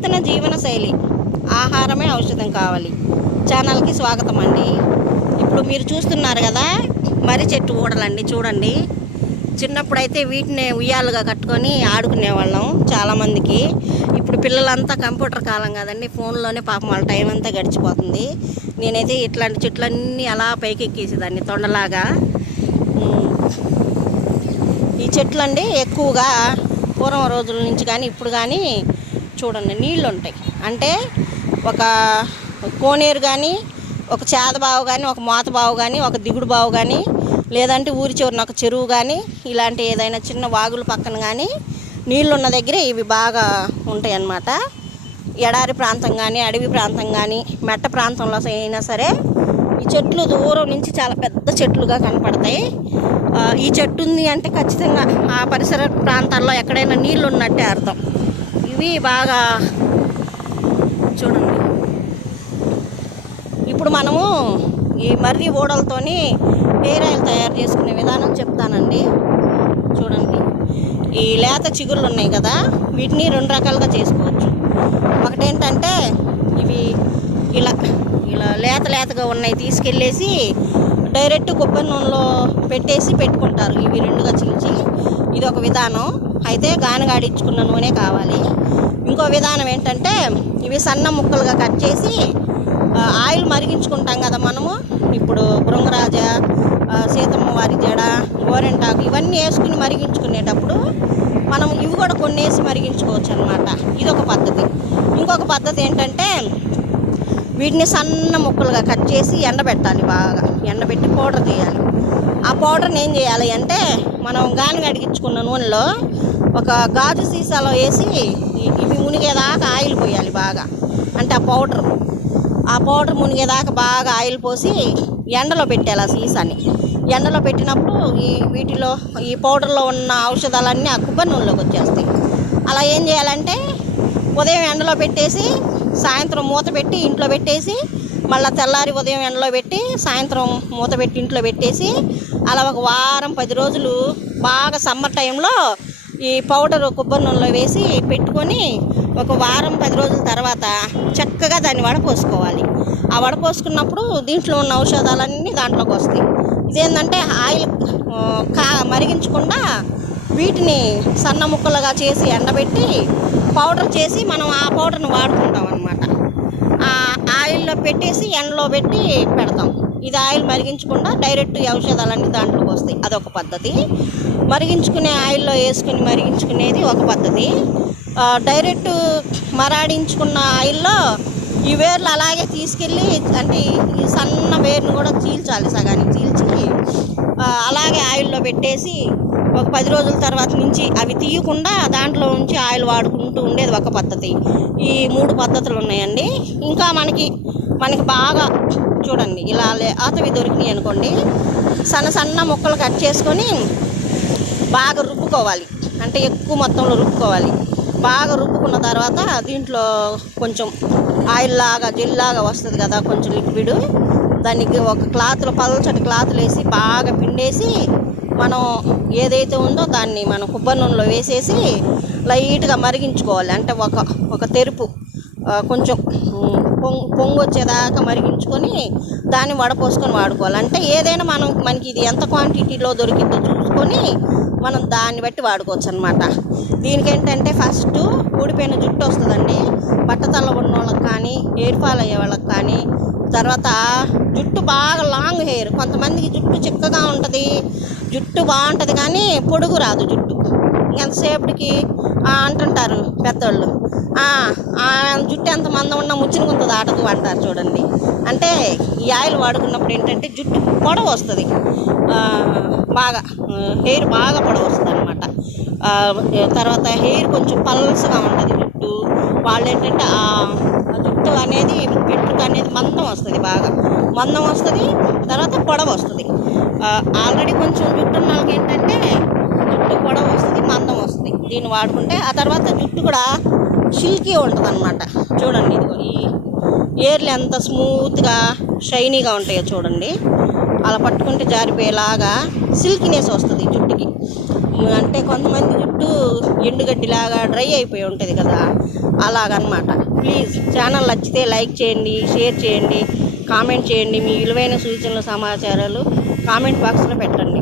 సనాతన జీవన శైలి, ఆహారమే ఔషధం కావాలి ఛానల్కి స్వాగతం అండి. ఇప్పుడు మీరు చూస్తున్నారు కదా మర్రి చెట్టు ఊడలండి. చూడండి, చిన్నప్పుడైతే వీటిని ఉయ్యాలుగా కట్టుకొని ఆడుకునేవాళ్ళం చాలామందికి. ఇప్పుడు పిల్లలంతా కంప్యూటర్ కాలం కదండి, ఫోన్లోనే పాపం వాళ్ళ టైం అంతా గడిచిపోతుంది. నేనైతే ఇట్లాంటి చెట్లన్నీ అలా పైకెక్కేసేదాన్ని తొండలాగా. ఈ చెట్లండి ఎక్కువగా పూర్వం రోజుల నుంచి కానీ ఇప్పుడు కానీ చూడండి నీళ్ళు ఉంటాయి. అంటే ఒక కోనేరు కానీ, ఒక చేదబావు కానీ, ఒక మోతబావు కానీ, ఒక దిగుడు బావు కానీ, లేదంటే ఊరి చివరిన ఒక చెరువు కానీ, ఇలాంటి ఏదైనా చిన్న వాగుల పక్కన కానీ నీళ్ళు ఉన్న దగ్గరే ఇవి బాగా ఉంటాయి అన్నమాట. ఎడారి ప్రాంతం కానీ, అడవి ప్రాంతం కానీ, మెట్ట ప్రాంతంలో అయినా సరే ఈ చెట్లు దూరం నుంచి చాలా పెద్ద చెట్లుగా కనపడతాయి. ఈ చెట్టు ఉంది అంటే ఖచ్చితంగా ఆ పరిసర ప్రాంతాల్లో ఎక్కడైనా నీళ్ళు ఉన్నట్టే అర్థం. ఇవి బాగా చూడండి. ఇప్పుడు మనము ఈ మర్రి ఊడలతోని హెయిర్ ఆయిల్ తయారు చేసుకునే విధానం చెప్తానండి. చూడండి, ఈ లేత చిగుళ్ళు ఉన్నాయి కదా, వీటిని రెండు రకాలుగా చేసుకోవచ్చు. ఒకటేంటంటే ఇవి ఇలా ఇలా లేతగా ఉన్నాయి తీసుకెళ్ళేసి డైరెక్ట్ కొబ్బరి నూనెలో పెట్టుకుంటారు. ఇవి రెండుగా చీల్చి, ఇది ఒక విధానం. అయితే గానగాడిచ్చుకున్న నూనె కావాలి. ఇంకో విధానం ఏంటంటే ఇవి సన్న ముక్కలుగా కట్ చేసి ఆయిల్ మరిగించుకుంటాం కదా మనము. ఇప్పుడు భృంగరాజ, సీతమ్మ వారి జడ, గోరెంటాకు ఇవన్నీ వేసుకుని మరిగించుకునేటప్పుడు మనం ఇవి కూడా కొన్ని వేసి మరిగించుకోవచ్చు అనమాట. ఇదొక పద్ధతి. ఇంకొక పద్ధతి ఏంటంటే వీటిని సన్న ముక్కలుగా కట్ చేసి ఎండబెట్టాలి. బాగా ఎండబెట్టి పౌడర్ చేయాలి. ఆ పౌడర్ని ఏం చేయాలి అంటే మనం గాని అడిగించుకున్న నూనెలో ఒక గాజు సీసాలో వేసి ఇవి మునిగేదాకా ఆయిల్ పోయాలి బాగా. అంటే ఆ పౌడర్ మునిగేదాకా బాగా ఆయిల్ పోసి ఎండలో పెట్టాలి. ఆ సీసాని ఎండలో పెట్టినప్పుడు వీటిలో ఈ పౌడర్లో ఉన్న ఔషధాలన్నీ ఆ కొబ్బరి నూనెలోకి వచ్చేస్తాయి. అలా ఏం చేయాలంటే ఉదయం ఎండలో పెట్టేసి సాయంత్రం మూత పెట్టి ఇంట్లో పెట్టేసి, మళ్ళీ తెల్లారి ఉదయం ఎండలో పెట్టి సాయంత్రం మూత పెట్టి ఇంట్లో పెట్టేసి, అలా ఒక వారం 10 రోజులు బాగా సమ్మర్ టైంలో ఈ పౌడర్ కొబ్బరి నూనెలో వేసి పెట్టుకొని ఒక వారం 10 రోజుల తర్వాత చక్కగా దాన్ని వడపోసుకోవాలి. ఆ వడపోసుకున్నప్పుడు దీంట్లో ఉన్న ఔషధాలన్నీ దాంట్లోకి వస్తాయి. ఇదేంటంటే ఆయిల్ మరిగించకుండా వీటిని సన్న ముక్కలుగా చేసి ఎండబెట్టి పౌడర్ చేసి మనం ఆ పౌడర్ని వాడుకుంటాం అన్నమాట. ఆ ఆయిల్లో పెట్టేసి ఎండలో పెట్టి పెడతాం. ఇది ఆయిల్ మరిగించకుండా డైరెక్ట్ ఔషధాలన్నీ దాంట్లోకి వస్తాయి. అదొక పద్ధతి. మరిగించుకునే ఆయిల్లో వేసుకుని మరిగించుకునేది ఒక పద్ధతి. డైరెక్ట్ మరాడించుకున్న ఆయిల్లో ఈ వేర్లు అలాగే తీసుకెళ్ళి, అంటే ఈ సన్న వేరును కూడా చీల్చాలి, సగానికి చీల్చి అలాగే ఆయిల్లో పెట్టేసి ఒక 10 రోజుల తర్వాత నుంచి అవి తీయకుండా దాంట్లో నుంచి ఆయిల్ వాడుకుంటూ ఉండేది ఒక పద్ధతి. ఈ 3 పద్ధతులు ఉన్నాయండి. ఇంకా మనకి బాగా చూడండి, ఇలా ఆతవి దొరికినాయి అనుకోండి, సన్న ముక్కలు కట్ చేసుకొని బాగా రుబ్బుకోవాలి. అంటే ఎక్కువ మొత్తంలో రుబ్బుకోవాలి. బాగా రుబ్బుకున్న తర్వాత దీంట్లో కొంచెం ఆయిల్ లాగా జెల్ లాగా వస్తుంది కదా, కొంచెం లిక్విడ్. దానికి ఒక క్లాత్లో పల్చటి క్లాత్లు వేసి బాగా పిండేసి మనం ఏదైతే ఉందో దాన్ని మనం కొబ్బరి నూనెలో వేసేసి లైట్గా మరిగించుకోవాలి. అంటే ఒక తెరుపు కొంచెం పొంగు వచ్చేదాకా మరిగించుకొని దాన్ని వడపోసుకొని వాడుకోవాలి. అంటే ఏదైనా మనకి ఇది ఎంత క్వాంటిటీలో దొరికిందో చూసుకొని మనం దాన్ని బట్టి వాడుకోవచ్చు అనమాట. దీనికేంటంటే ఫస్ట్ ఊడిపోయిన జుట్టు వస్తుందండి. బట్టతల ఉన్న వాళ్ళకి కానీ, హెయిర్ ఫాల్ అయ్యే వాళ్ళకి కానీ, తర్వాత జుట్టు బాగా లాంగ్ హెయిర్, కొంతమందికి జుట్టు చిక్కగా ఉంటుంది, జుట్టు బాగుంటుంది కానీ పొడుగు రాదు జుట్టు. ఎంతసేపటికి అంటుంటారు పెద్దోళ్ళు, జుట్టు ఎంత మందం ఉన్నా ముచ్చిన కొంత దాటదు అంటారు. చూడండి, అంటే ఈ ఆయిల్ వాడుకున్నప్పుడు ఏంటంటే జుట్టు పొడవు వస్తుంది, బాగా హెయిర్ బాగా పొడవు వస్తుంది అనమాట. తర్వాత హెయిర్ కొంచెం పల్సగా ఉంటుంది జుట్టు. వాళ్ళు ఏంటంటే ఆ జుట్టు అనేది వెంట్రుక అనేది మందం వస్తుంది, బాగా మందం వస్తుంది, తర్వాత పొడవు వస్తుంది. ఆల్రెడీ కొంచెం జుట్టు ఉన్న వాళ్ళకి ఏంటంటే జుట్టు పొడవు వస్తుంది, మందం వస్తుంది. దీన్ని వాడుకుంటే ఆ తర్వాత జుట్టు కూడా సిల్కీ ఉంటుంది అనమాట. చూడండి, ఇదిగో ఈ ఏర్లు ఎంత స్మూత్గా షైనీగా ఉంటాయో చూడండి. అలా పట్టుకుంటే జారిపోయేలాగా సిల్కినెస్ వస్తుంది జుట్టుకి. అంటే కొంతమంది జుట్టు ఎండుగడ్డిలాగా డ్రై అయిపోయి ఉంటుంది కదా, అలాగనమాట. ప్లీజ్ ఛానల్ నచ్చితే లైక్ చేయండి, షేర్ చేయండి, కామెంట్ చేయండి. మీ విలువైన సూచనలు సమాచారాలు కామెంట్ బాక్స్లో పెట్టండి.